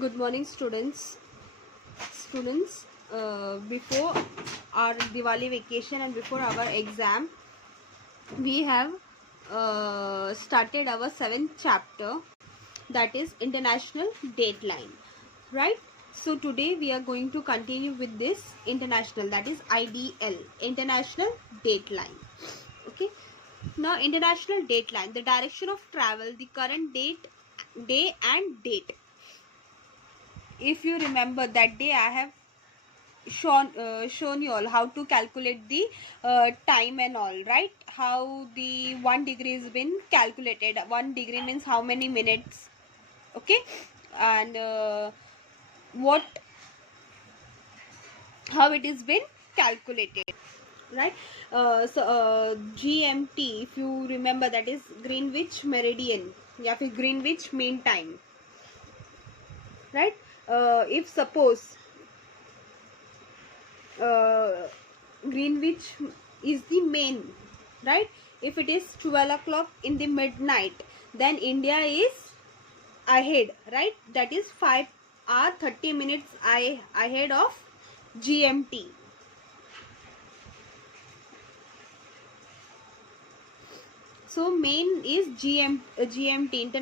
Good morning, students. Before our Diwali vacation and before our exam, we have started our 7th chapter, that is International Dateline, right? So today we are going to continue with this international, that is IDL, International Dateline. Okay. Now, International Dateline, the direction of travel, the current date, day and date. If you remember, that day I have shown you all how to calculate the time and all, right? How the 1 degree has been calculated. 1 degree means how many minutes, okay? And how it is been calculated, right? GMT, if you remember, that is Greenwich Meridian, या फिर Greenwich Mean Time, right? If suppose Greenwich is the main, right? If it is 12 o'clock in the midnight, then India is ahead, right? That is 5 hours 30 minutes ahead of GMT. So main is GMT,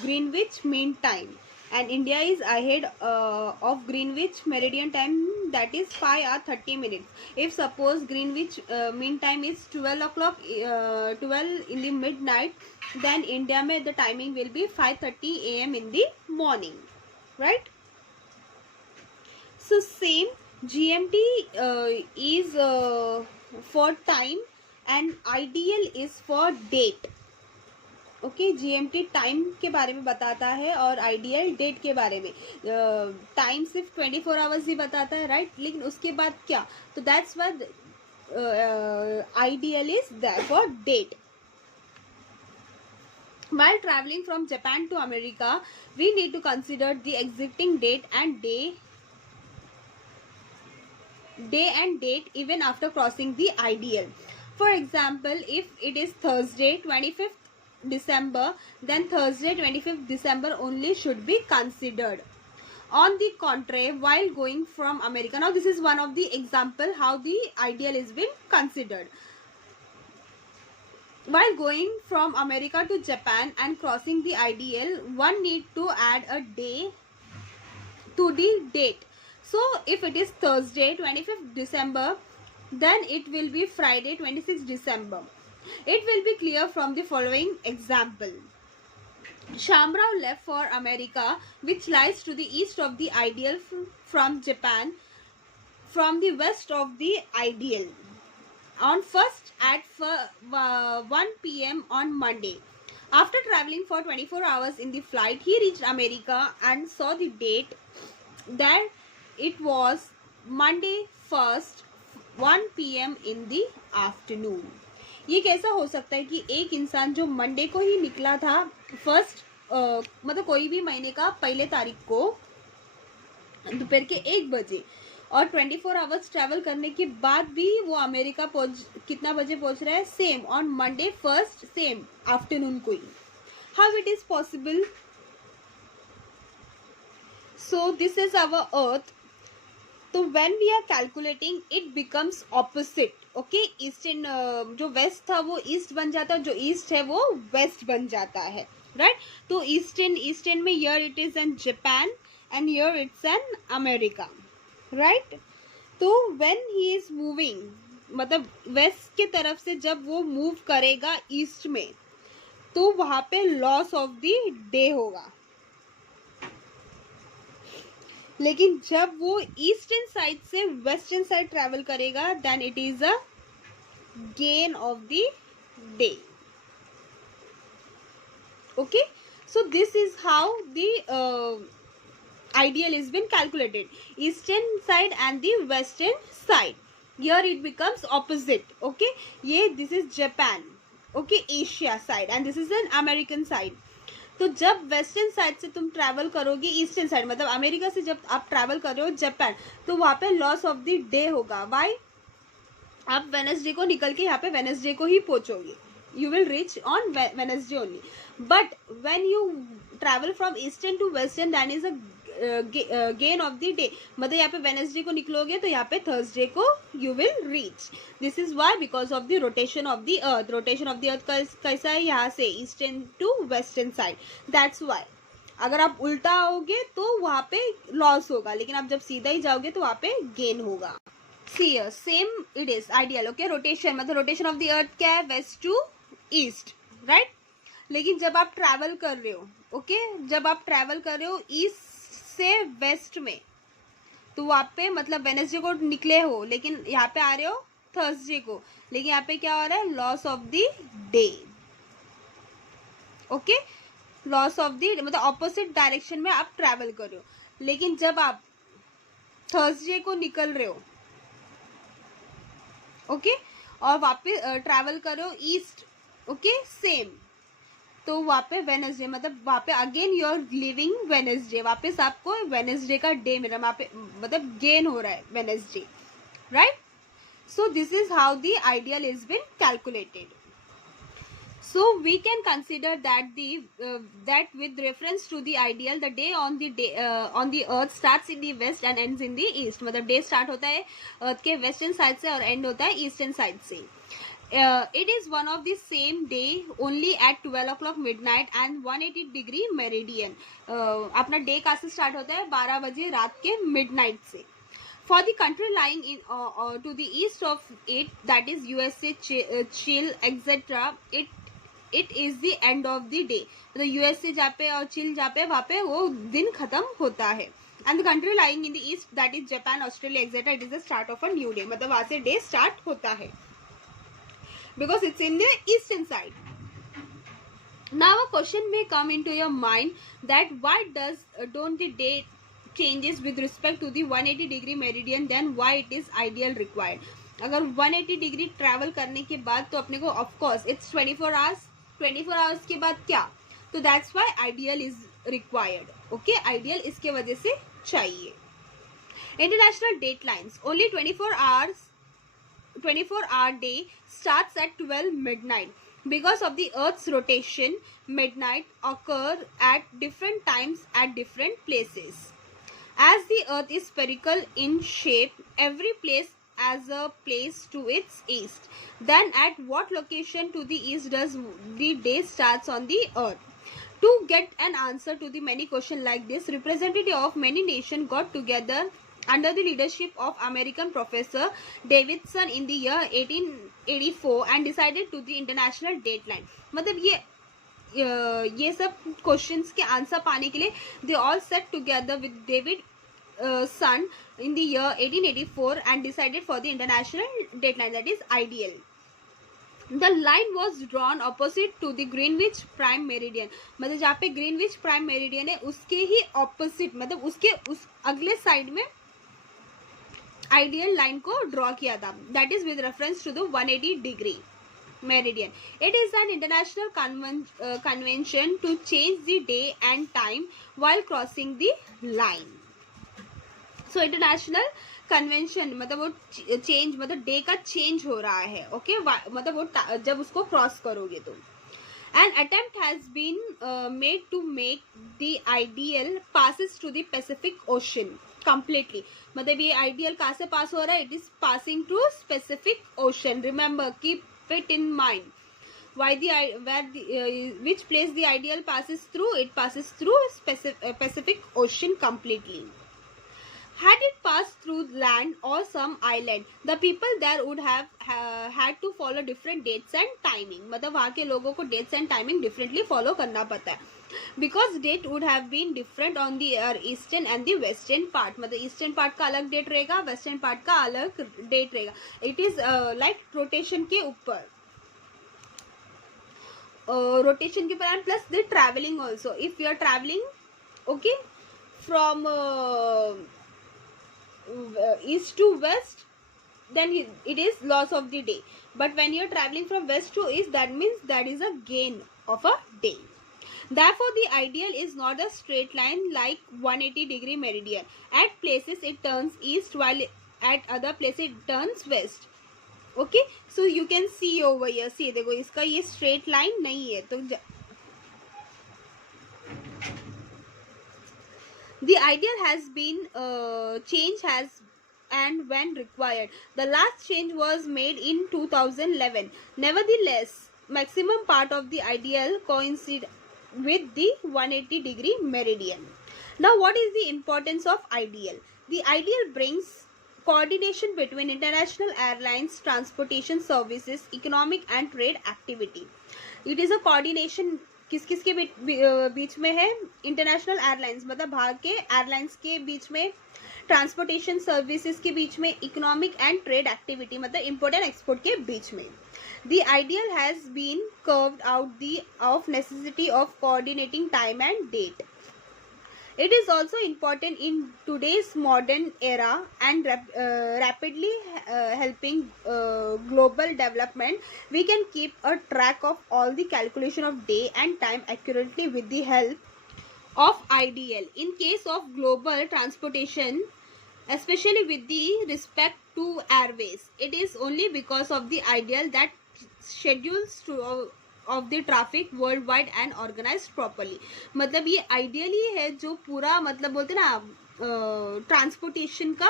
Greenwich Mean Time, and India is ahead of Greenwich Meridian Time, that is 5 hours 30 minutes. If suppose Greenwich Mean Time is 12 o'clock, 12 in the midnight, then India mein the timing will be 5:30 AM in the morning, right? So same GMT is for time and IDL is for date. Okay, GMT time के बारे में बताता है और IDL date के बारे में. Time सिर्फ 24 आवर्स ही बताता है, राइट? लेकिन उसके बाद क्या? तो that's why IDL is there for date. While traveling from Japan to America, we need to consider the exiting date and day and date even after crossing the IDL. For example, if it is Thursday 25th December, then Thursday 25th December only should be considered. On the contrary, while going from America, now this is one of the example how the IDL is been considered. While going from America to Japan and crossing the IDL, one need to add a day to the date. So if it is Thursday 25th December, then it will be Friday 26th December. It will be clear from the following example. Shamrao left for America, which lies to the east of the IDL, from Japan from the west of the IDL on 1st at 1 PM on Monday. After traveling for 24 hours in the flight, he reached America and saw the date that it was Monday 1st 1 PM in the afternoon. ये कैसा हो सकता है कि एक इंसान जो Monday को ही निकला था, फर्स्ट मतलब कोई भी महीने का पहले तारीख को दोपहर के 1 बजे, और 24 आवर्स ट्रैवल करने के बाद भी वो अमेरिका कितना बजे पहुंच रहा है? Same on Monday first, same afternoon को ही. How it is possible? So this is our earth. तो when we are calculating it becomes opposite. Okay, eastern जो वेस्ट था वो ईस्ट बन जाता है, जो ईस्ट है वो वेस्ट बन जाता है, राइट? तो ईस्टर्न में here it is an Japan and here it's an America, right? तो व्हेन ही इज मूविंग, मतलब वेस्ट के तरफ से जब वो मूव करेगा ईस्ट में, तो वहां पे लॉस ऑफ द डे होगा. लेकिन जब वो ईस्टर्न साइड से वेस्टर्न साइड ट्रैवल करेगा, then it is a gain of the day. Okay, so this is how the IDL is been calculated. Eastern side and the western side. Here it becomes opposite. Okay, ये this is Japan. Okay, Asia side and this is an American side. तो जब western side से तुम travel करोगे eastern side, मतलब America से जब आप ट्रैवल कर रहे हो जापान, तो वहां पे लॉस ऑफ द डे होगा. वाई? आप वेनसडे को निकल के यहाँ पे वेनसडे को ही पहुंचोगे. You will reach on Wednesday only. But when you travel from eastern to western, that is a gain of the day, मतलब यहाँ पे वेनेसडे को निकलोगे तो यहाँ पे थर्सडे को you will reach. This is why because of the rotation of the earth. rotation of the earth कैसा है, यहाँ से eastern to western side. That's why अगर आप उल्टा आओगे तो वहाँ पे लॉस होगा, लेकिन आप जब सीधा ही जाओगे तो वहाँ पे गेन होगा. See here, same it is ideal. Okay, rotation मतलब रोटेशन ऑफ द अर्थ क्या है, वेस्ट टू ईस्ट, राइट. लेकिन जब आप ट्रैवल कर रहे हो, ओके, जब आप ट्रैवल कर रहे हो ईस्ट से वेस्ट में, तो वहाँ पे मतलब वेनेसडे को निकले हो लेकिन यहाँ पे आ रहे हो थर्सडे को, लेकिन यहाँ पे क्या हो रहा है, loss of the day. Okay, loss of the मतलब ऑपोजिट डायरेक्शन में आप ट्रैवल कर रहे हो. लेकिन जब आप थर्सडे को निकल रहे हो, ओके, और वापस ट्रैवल कर रहे हो ईस्ट, ओके, सेम, तो वहाँ पे वेनेसडे मतलब वहाँ पे again you are living Wednesday, वापस आपको वेनेसडे का डे मिल रहा है, वहाँ पे मतलब गेन हो रहा है Wednesday, right. So this is how the IDL is been calculated. So we can consider that that with reference to the ideal, the day on the earth starts in the west and ends in the east. मतलब day start होता है earth के western side से और end होता है eastern side से. It is one of the same day only at 12 o'clock midnight and 180 meridian. अपना day कहाँ से start होता है, 12 बजे रात के midnight से. For the country lying in to the east of it, that is USA, Chile, etc., it is the end of the day. मतलब यूएसए जहाँ पे और चिल जहाँ पे, वहाँ पे वो दिन खत्म होता है. And the country lying in the east, that is Japan, Australia, etcetera, it is the start of a new day. मतलब वहाँ से डे स्टार्ट होता है because it's in the eastern side. Now a question may come into your mind that why don't the day changes with respect to the 180 meridian, then why it is ideal required. अगर 180 degree travel करने के बाद तो अपने को of course it's 24 hours, 24 hours के बाद क्या, तो that's why IDL is required. Okay, IDL इसके वजह से चाहिए. International date lines, only 24 hour day starts at 12 midnight. Because of the earth's rotation, midnight occur at different times at different places. As the earth is spherical in shape, every place as a place to its east. Then at what location to the east does the day starts on the earth? To get an answer to the many questions like this, representative of many nations got together under the leadership of American professor Davidson in the year 1884 and decided to the international date line. मतलब ये सब questions के answer पाने के लिए they all sat together with David Sun in the year 1884 and decided for the international deadline, that is ideal. The line was drawn opposite to the Greenwich prime meridian. मतलब जहाँ पे Greenwich prime meridian है उसके ही opposite, मतलब उसके उस अगले side में ideal line को draw किया था. That is with reference to the 180 degree meridian. It is an international convention to change the day and time while crossing the line. So international convention मतलब वो चेंज, मतलब day का change हो रहा है. ओके, मतलब वो जब उसको क्रॉस करोगे तो. An attempt has been made to make the IDL passes to the Pacific Ocean completely. मतलब ये आइडियल कहाँ से पास हो रहा है, it is passing to specific ocean. Remember, keep it in mind. Why which place the ideal passes through? It passes through Pacific Ocean completely. Had it passed through land or some island, the people there would have had to follow different dates and timing. मतलब वहाँ के लोगों को dates and timing differently follow करना पड़ता है. Because date would have been different on the eastern and the western part. मतलब eastern part का अलग date रहेगा, western part का अलग date रहेगा. It is like rotation के ऊपर. Rotation के ऊपर and plus the traveling also. If you are traveling, okay, from east to west, then it is loss of the day. But when you are traveling from west to east, that means that is a gain of a day. Therefore, the ideal is not a straight line like 180 degree meridian. At places it turns east while at other places it turns west. Okay, so you can see over here. See, देखो इसका ये straight line नहीं है, तो The ideal has been change has and when required. The last change was made in 2011. Nevertheless, maximum part of the ideal coincide with the 180-degree meridian. Now, what is the importance of ideal? The ideal brings coordination between international airlines, transportation services, economic and trade activity. It is a coordination किस किस के बीच में है? International airlines मतलब बाहर के airlines के बीच में, ट्रांसपोर्टेशन सर्विसेज के बीच में, इकोनॉमिक एंड ट्रेड एक्टिविटी मतलब इंपोर्ट एंड एक्सपोर्ट के बीच में. The ideal has been carved out the of necessity of coordinating time and date. It is also important in today's modern era and rapidly helping global development. We can keep a track of all the calculation of day and time accurately with the help of IDL. In case of global transportation, especially with the respect to airways, it is only because of the ideal that schedules of the traffic worldwide and organized properly. मतलब ये ideally है जो पूरा मतलब बोलते ना transportation का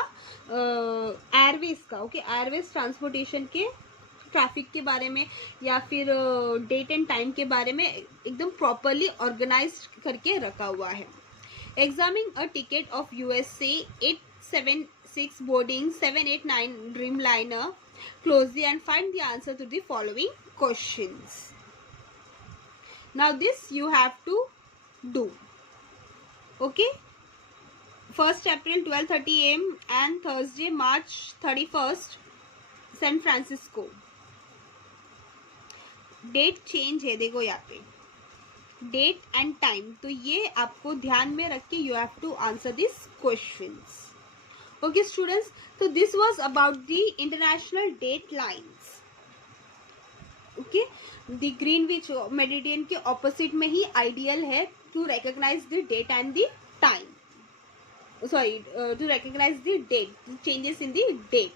Airways का, ओके, एयरवेज ट्रांसपोर्टेशन के ट्रैफिक के बारे में या फिर डेट एंड टाइम के बारे में एकदम प्रॉपरली ऑर्गेनाइज करके रखा हुआ है. Examine a ticket of USA 876 boarding 789 Dreamliner closely and find the answer to the following questions. Now this you have to do. Okay, 1st April 12:30 AM and Thursday March 31st San Francisco. Date change है, देखो यहाँ पे date and time, तो ये आपको ध्यान में रख के you have to answer this questions. Okay students, तो this was about the international date lines. Okay, the Greenwich meridian के ऑपोजिट में ही आइडियल है to recognise the date and the time, sorry to recognise the date changes in the date.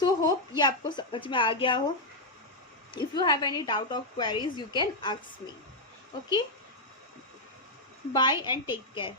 So hope ये आपको समझ में आ गया हो. If you have any doubt or queries, you can ask me. Okay, bye and take care.